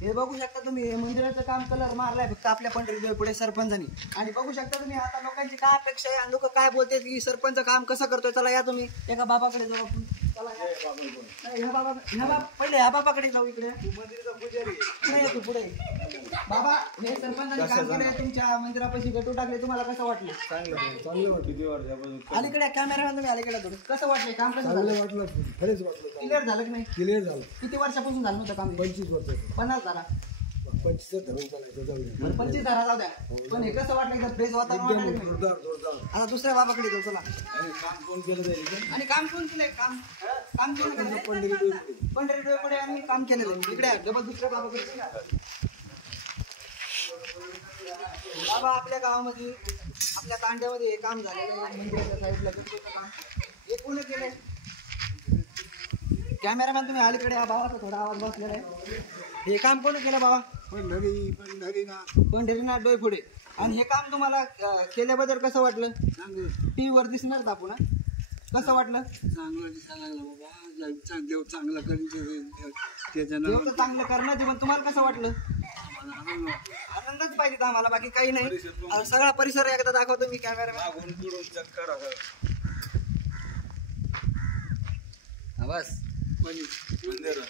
हे बघू शकता तुम्ही, हे मंदिराचं काम कलर मारलाय फक्त आपल्या पंढरी पुढे सरपंचानी. आणि बघू शकता तुम्ही आता लोकांची काय अपेक्षा आहे आणि लोक काय बोलतात की सरपंच काम कसं करतोय. चला या तुम्ही एका बाबाकडे जाऊ आपण. चला पहिले ह्या बाबाकडे जाऊ. इकडे पुढे तू पुढे. बाबा हे सरपंचाने काम केले, तुमच्या मंदिरापाशी गटू टाकले, तुम्हाला कसं वाटलं? चांगलं वाटलं. अलीकडे कॅमेरा तुम्ही अलीकडे थोडं कसं वाटलं? काम कसं वाटलं, खरंच वाटलं. क्लिअर झालं की नाही? क्लिअर झालं. किती वर्षापासून झालं होतं काम? 25 वर्ष. 50 झाला. 25 धरून चालायचं. 25 झाला जाऊ द्या. पण हे कसं वाटलं एकदम फ्रेश वातावरण? जोरदार. आता दुसऱ्या बाबाकडे जाऊ. चला. काम कोण केलं जाईल? आणि काम कोण केलंय? काम केलं पंढरी पुढे आम्ही काम केलेलं आहे. इकडे डबल दुसऱ्या बाबाकडे. बाबा आपल्या गावामध्ये आपल्या तांड्यामध्ये हे काम झालेलं आहे. मंदिराच्या साईडला काम हे कोणी केलंय? कॅमेरामॅन तुम्ही अलीकडे या. बाबाचा थोडा आवाज बसलेला आहे. हे काम कोणी केलं बाबा? पंढरीनाथ डोई पुढे. आणि हे काम तुम्हाला केल्याबद्दल कसं वाटलं? टीव्ही वर दिसणार आपण. कसं वाटलं? देव चांगलं त्याच्यानं चांगलं करण्याचे. पण तुम्हाला कसं वाटलं? आनंदच पाहिजे आम्हाला, बाकी काही नाही. सगळा परिसर एकदा दाखवतो मी कॅमेरा. बस मंदिर